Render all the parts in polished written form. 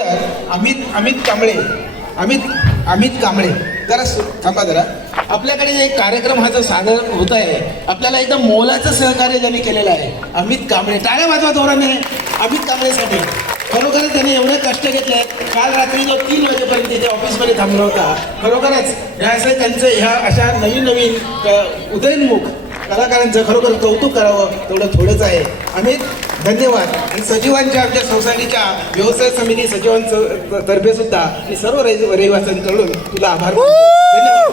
अगोदर अमित कांबळे जरा थांबा जरा. आपल्याकडे एक कार्यक्रम हा जो सादर होत आहे, आपल्याला एकदम मोलाचं सहकार्य ज्यांनी केलेलं आहे अमित कांबळे. टाळ्या वाजवा जोराने अमित कांबळेसाठी. खरोखरच त्यांनी एवढे कष्ट घेतले आहेत. काल रात्री जो 3 वाजेपर्यंत इथे ऑफिसमध्ये थांबला होता. खरोखरच ह्या त्यांचं ह्या अशा नवीन उदयनमुख कलाकारांचं खरोखर कौतुक करावं तेवढं थोडंच आहे. अमित धन्यवाद. आणि सचिवांच्या आमच्या सोसायटीच्या व्यवसाय समिती सचिवांचं तर्फे सुद्धा मी सर्व रहिवाशांकडून तुला आभार मानतो. धन्यवाद.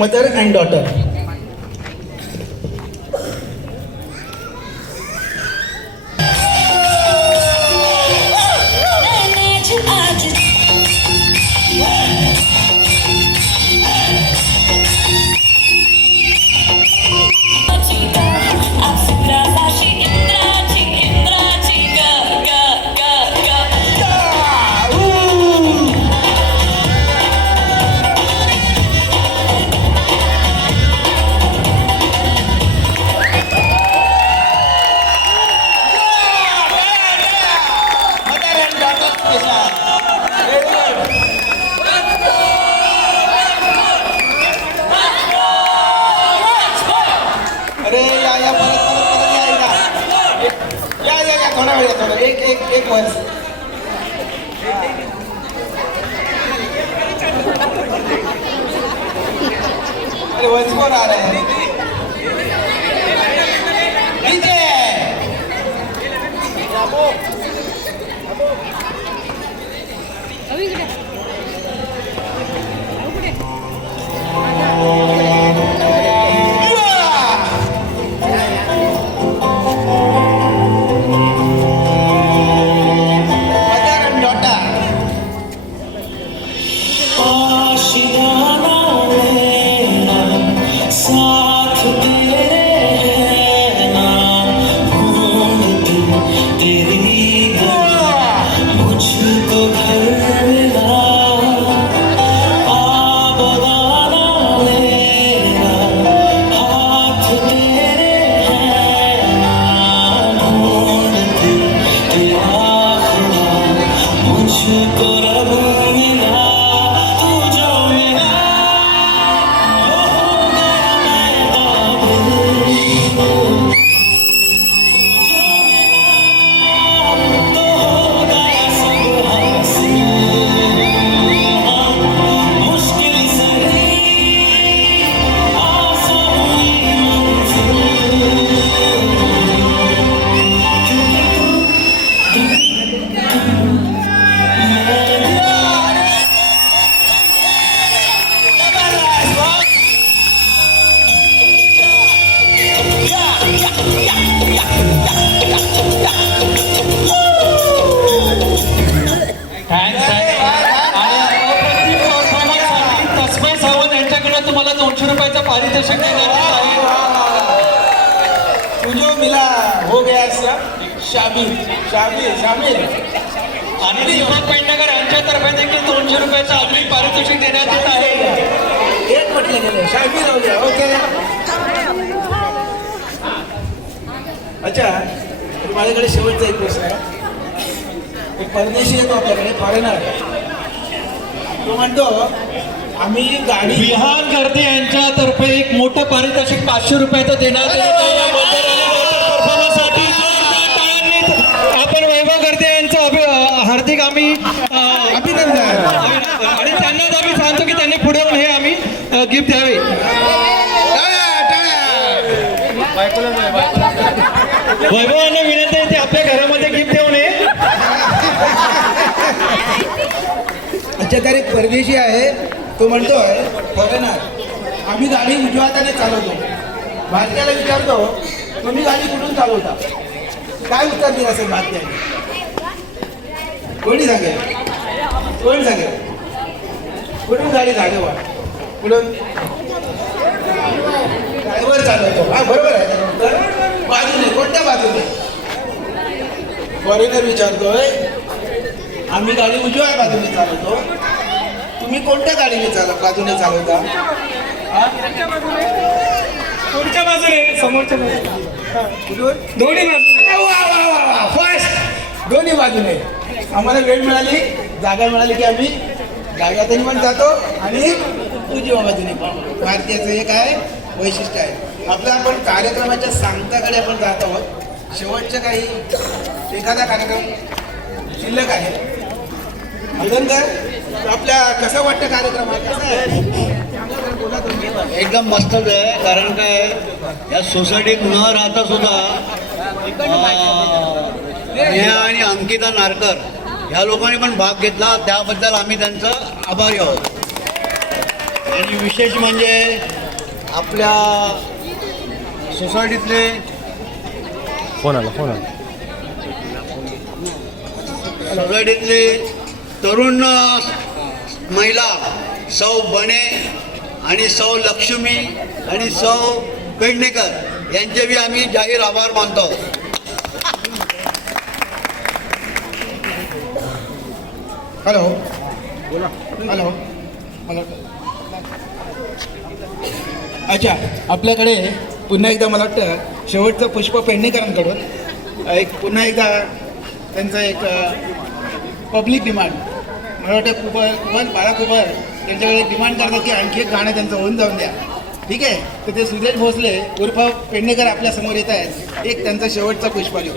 Mother and daughter. अरे या परत थोडा वेळ थोडा एक वर्ष. अरे वंस कोण आ रहा है? तुम्हाला 200 रुपयाचं पारितोषिक देण्यात आहे. तुझो मिला हो गया शामिल. आणि दीपक पेडणेकर यांच्यातर्फे देखील 200 रुपयाचं आधुनिक पारितोषिक देण्यात येत आहे. एक म्हटलं गेलं शामिल हो गया. ओके. अच्छा, माझ्याकडे शेवटचा एक प्रश्न आहे. एक परदेशी येतो आपल्याकडे, फॉरेनर. तो म्हणतो आम्ही गाडी विहान गर्दे यांच्यातर्फे एक मोठं पारितोषिक 500 रुपयाचं देण्यात येत आहे. आपण वैभव गर्दे यांचं हार्दिक आम्ही अभिनंदन. आणि त्यांनाच आम्ही सांगतो की त्यांनी पुढे येऊन हे आम्ही गिफ्ट द्यावे. वैभवांना विनंती आहे ते आपल्या घरामध्ये गिफ्ट देऊ नये. अच्छा, तर एक परदेशी आहे. तो म्हणतोय फॉरेनर, आम्ही गाडी उजव्या हाताने चालवतो. भारतीयाला विचारतो तुम्ही गाडी कुठून चालवता? काय उत्तर दिलं असेल भारतीयाने? कोण सांगेल? कुठून गाडी चालवा? कुठून? ड्रायव्हर चालवतो. हा, बरोबर आहे उत्तर. बाजूने, कोणत्या बाजूने? फॉरेनर विचारतोय आम्ही गाडी उजव्या बाजूने चालवतो. तुम्ही कोणत्या गाडीने बाजूने चालवता? पुढच्या बाजूने, समोरच्या बाजूने, कुठून? दोन्ही बाजूने. फर्स्ट बाजूने आम्हाला वेळ मिळाली, जागा मिळाली की आम्ही डाव्यातून पण जातो आणि उजव्या बाजूने पण. भारतीयाचं हे काय वैशिष्ट्य आहे. आपलं आपण कार्यक्रमाच्या सांगताकडे आपण जात आहोत. शेवटच्या काही एखादा कार्यक्रम शिल्लक आहे. अजूनकर आपल्या कसं वाटतं कार्यक्रम कसा आहे? बोला तुम्ही. एकदम मस्तच आहे. कारण काय या सोसायटीत न राहता सुद्धा नेहा आणि अंकिता नारकर ह्या लोकांनी पण भाग घेतला, त्याबद्दल आम्ही त्यांचं आभारी आहोत. आणि विशेष म्हणजे आपल्या सोसायटीतले सोसायटीतले तरुण महिला सौ बने आणि सौ लक्ष्मी आणि सौ पेडणेकर यांचे बी आम्ही जाहीर आभार मानतो. हॅलो बोला. Hello hello. अच्छा, आपल्याकडे पुन्हा एकदा मला वाटतं शेवटचं पुष्प पेडणेकरांकडून एक पुन्हा एकदा त्यांचा एक पब्लिक डिमांड मला वाटतं कुबर बाळा कुबर त्यांच्याकडे डिमांड करतात की आणखी एक गाणं त्यांचं होऊन जाऊन द्या. ठीक आहे, तर ते सुदेश भोसले उर्फ पेडणेकर आपल्या समोर येत आहेत. एक त्यांचा शेवटचा पुष्प घेऊ.